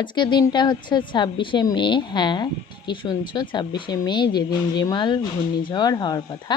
আজকের দিনটা হচ্ছে 26শে মে। হ্যাঁ, ঠিকই শুনছো, 26শে মে, যেদিন রেমাল ঘূর্ণিঝড় হওয়ার কথা।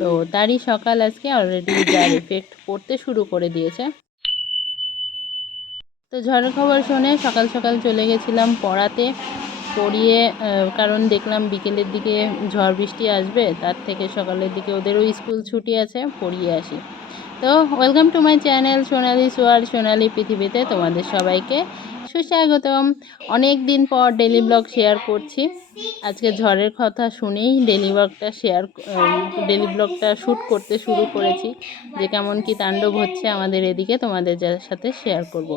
তো তারই সকাল আজকে অলরেডি যার এফেক্ট পড়তে শুরু করে দিয়েছে। তো ঝড়ের খবর শুনে সকাল সকাল চলে গেছিলাম পড়াতে, পড়িয়ে কারণ দেখলাম বিকেলের দিকে ঝড় বৃষ্টি আসবে, তার থেকে সকালের দিকে ওদেরও স্কুল ছুটি আছে, পড়িয়ে আসি। তো ওয়েলকাম টু মাই চ্যানেল সোনালি সোয়ার, সোনালি পৃথিবীতে তোমাদের সবাইকে সুস্বাগতম। অনেক দিন পর ডেলি ব্লগ শেয়ার করছি। আজকে ঝড়ের কথা শুনেই ডেলি ব্লগটা শ্যুট করতে শুরু করেছি, যে কেমন কি তাণ্ডব হচ্ছে আমাদের এদিকে তোমাদের সাথে শেয়ার করব।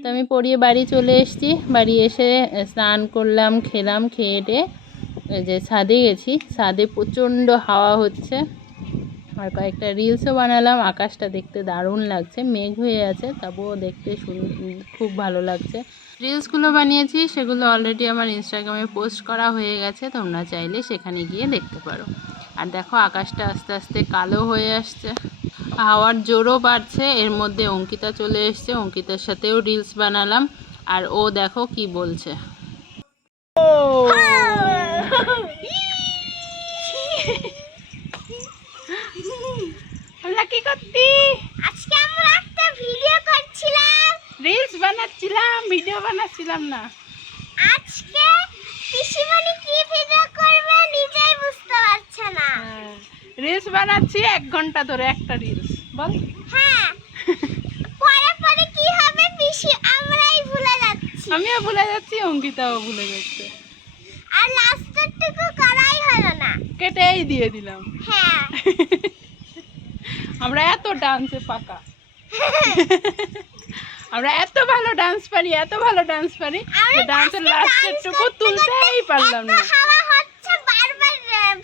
তো আমি পড়িয়ে বাড়ি চলে এসেছি। বাড়ি এসে স্নান করলাম, খেলাম, খেয়ে টেয়ে এই যে ছাদে গেছি। ছাদে প্রচণ্ড হাওয়া হচ্ছে, আর কয়েকটা রিলসও বানালাম। আকাশটা দেখতে দারুণ লাগছে, মেঘ হয়ে আছে, তবুও দেখতে খুব ভালো লাগছে। রিলসগুলো বানিয়েছি, সেগুলো অলরেডি আমার ইনস্টাগ্রামে পোস্ট করা হয়ে গেছে, তোমরা চাইলে সেখানে গিয়ে দেখতে পারো। আর দেখো আকাশটা আস্তে আস্তে কালো হয়ে আসছে, হাওয়ার জোরও বাড়ছে। এর মধ্যে অঙ্কিতা চলে এসছে, অঙ্কিতার সাথেও রিলস বানালাম। আর ও দেখো কি বলছে। কি করতি? আজকে আমরা একটা ভিডিও করছিলাম, রিলস বানাচ্ছিলাম, ভিডিও বানাচ্ছিলাম না। আজকে পিসিমণি কি ভিডিও করবে নিজেই বুঝতে পারছে না। রিলস বানাচ্ছি 1 ঘন্টা ধরে, একটা রিলস বল। হ্যাঁ, পরে পরে কি হবে পিসি আমরাই ভুলে যাচ্ছি। আমিও ভুলে যাচ্ছি, অঙ্কিতাও ভুলে যাচ্ছে, আর লাস্টের টুকু করাই হলো না, কেটেই দিয়ে দিলাম। হ্যাঁ। আমরা এত ডান্সে পাকা, আমরা এত ভালো ডান্স পারি, এত ভালো ডান্স পারি যে ডান্সের লাস্টের টুকু তুলতেই পারলাম না। হাওয়া হচ্ছে, বারবার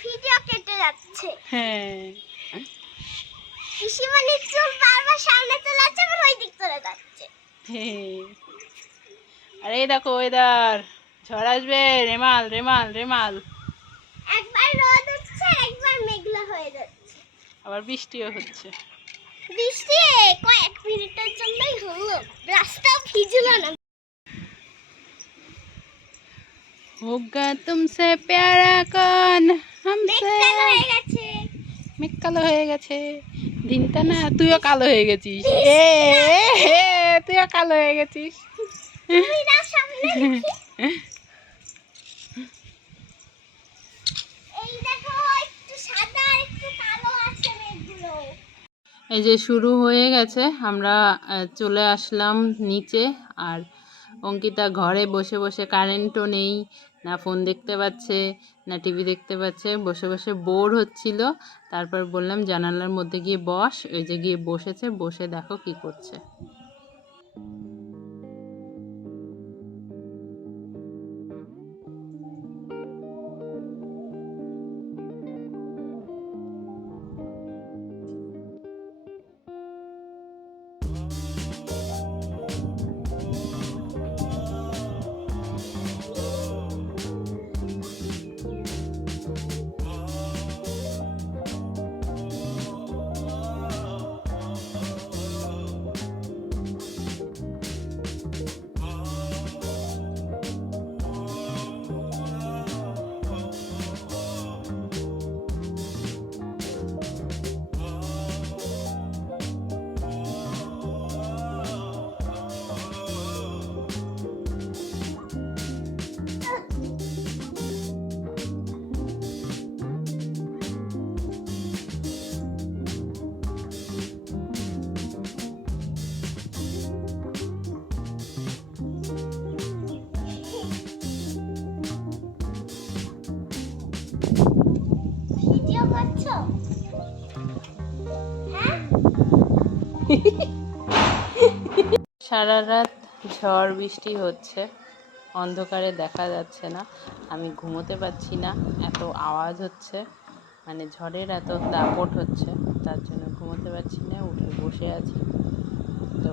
ভিডিও কেটে যাচ্ছে। হ্যাঁ, পিসিমণির চুল বারবার সামনে চলে যাচ্ছে, আবার ওই দিক চলে যাচ্ছে। হ্যাঁ। আর এই দেখো ওয়েদার, ঝড় আসবে, রেমাল রেমাল রেমাল। একবার রোদ উঠছে, একবার মেঘলা হয়ে যাচ্ছে, আবার বৃষ্টিও হচ্ছে। বৃষ্টি কয়েক মিনিটের জন্যই হলো, রাস্তা ভিজলো না। होगा तुमसे प्यारा कौन हमसे। মেঘ কালো হয়ে গেছে, মেঘ কালো হয়ে গেছে, দিনটা না, তুইও কালো হয়ে গেছিস। তুইও কালো হয়ে গেছিস। তুমি না সামনে দেখি। এই দেখো, একটু সাদা আর একটু কালো আছে মেঘগুলো। এই যে শুরু হয়ে গেছে, আমরা চলে আসলাম নিচে। আর অঙ্কিতা ঘরে বসে বসে, কারেন্টও নেই, না ফোন দেখতে পাচ্ছে না টিভি দেখতে পাচ্ছে, বসে বসে বোর হচ্ছিল। তারপর বললাম জানালার মধ্যে গিয়ে বস, ওই যে গিয়ে বসেছে, বসে দেখো কি করছে। ভিডিও করছো? হ্যাঁ, সারা রাত ঝড় বৃষ্টি হচ্ছে, অন্ধকারে দেখা যাচ্ছে না, আমি ঘুমোতে পারছি না, এত আওয়াজ হচ্ছে, মানে ঝড়ের এত দাপট হচ্ছে, তার জন্য ঘুমোতে পারছি না, উঠে বসে আছি। তো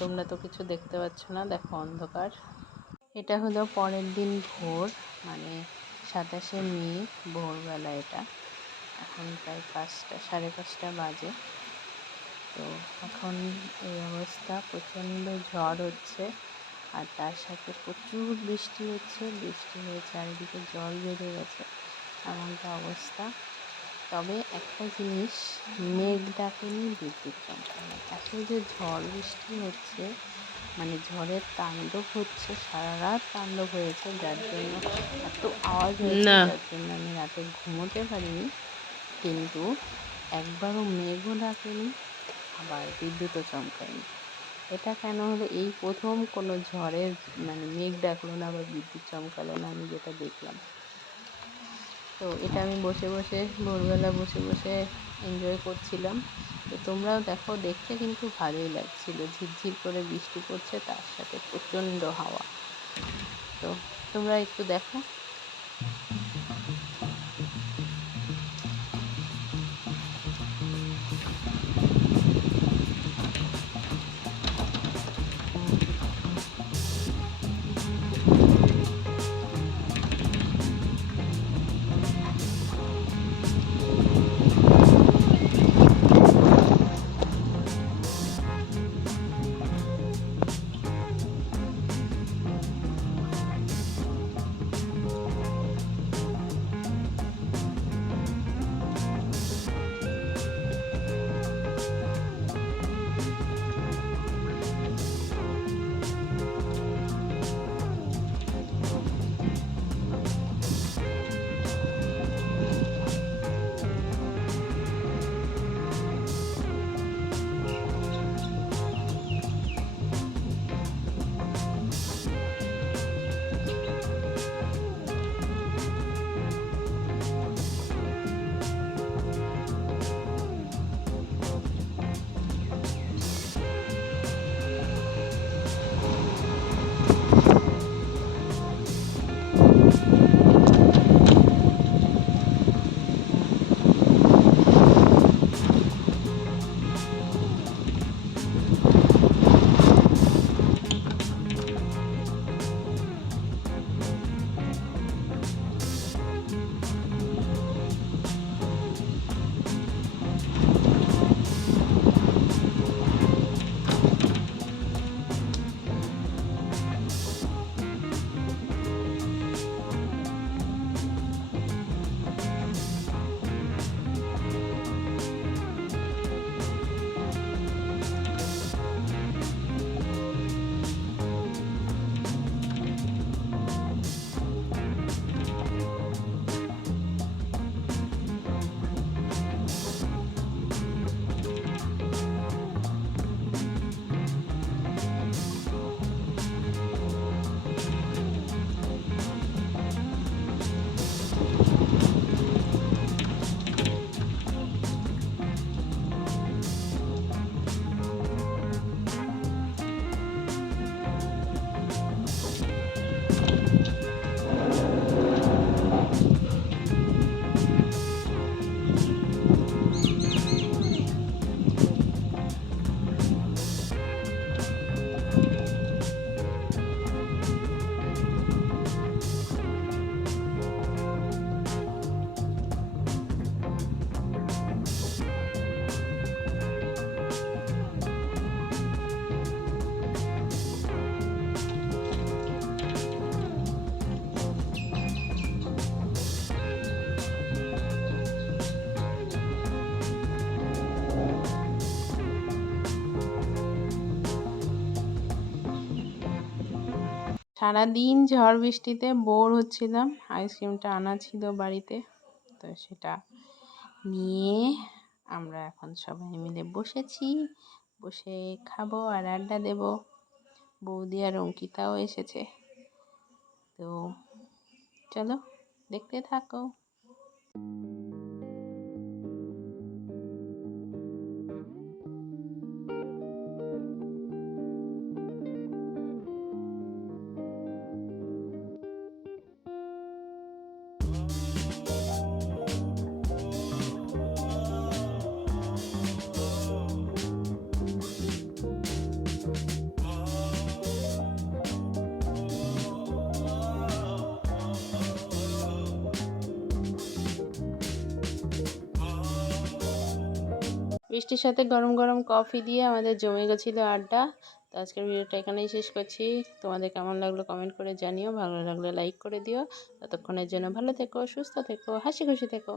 তোমরা তো কিছু দেখতে পাচ্ছ না, দেখো অন্ধকার। এটা হলো পরের দিন ভোর, মানে 27শে মে ভোরবেলা। এটা এখন প্রায় 5টা, 5:30 বাজে। তো এখন এই অবস্থা, প্রচণ্ড ঝড় হচ্ছে আর তার সাথে প্রচুর বৃষ্টি হচ্ছে, বৃষ্টি হয়ে চারিদিকে জল বেঁধে গেছে, এমনটা অবস্থা। তবে একটা জিনিস, মেঘ ডাকেনি, বিদ্যুৎ চমকায়নি। এত যে ঝড় বৃষ্টি হচ্ছে, মানে ঝড়ের তাণ্ডব হচ্ছে, সারা রাত তাণ্ডব হয়েছে, যার জন্য এত আওয়াজ হয়েছে, যার জন্য আমি রাতে ঘুমোতে পারিনি। কিন্তু একবারও মেঘও ডাকেনি, আবার বিদ্যুৎও চমকায়নি। এটা কেন হলো? এই প্রথম কোনো ঝড়ের মানে মেঘ ডাকলো না বা বিদ্যুৎ চমকালো না, আমি যেটা দেখলাম। তো এটা আমি বসে বসে ভোরবেলা বসে বসে এনজয় করছিলাম। তো তোমরাও দেখো, দেখতে কিন্তু ভালোই লাগছিল, ঝিরঝির করে বৃষ্টি পড়ছে, তার সাথে প্রচণ্ড হাওয়া। তো তোমরা একটু দেখো। সারাদিন ঝড় বৃষ্টিতে বোর হচ্ছিলাম, আইসক্রিমটা আনা ছিল বাড়িতে, তো সেটা নিয়ে আমরা এখন সবাই মিলে বসেছি, বসে খাবো আর আড্ডা দেব। বৌদি আর অঙ্কিতাও এসেছে। তো চলো দেখতে থাকো। বৃষ্টির সাথে গরম গরম কফি দিয়ে আমাদের জমে গেছিলো আড্ডা। তো আজকের ভিডিওটা এখানেই শেষ করছি। তোমাদের কেমন লাগলো কমেন্ট করে জানিও, ভালো লাগলে লাইক করে দিও। ততক্ষণের জন্য ভালো থেকো, সুস্থ থেকো, হাসি খুশি থেকো।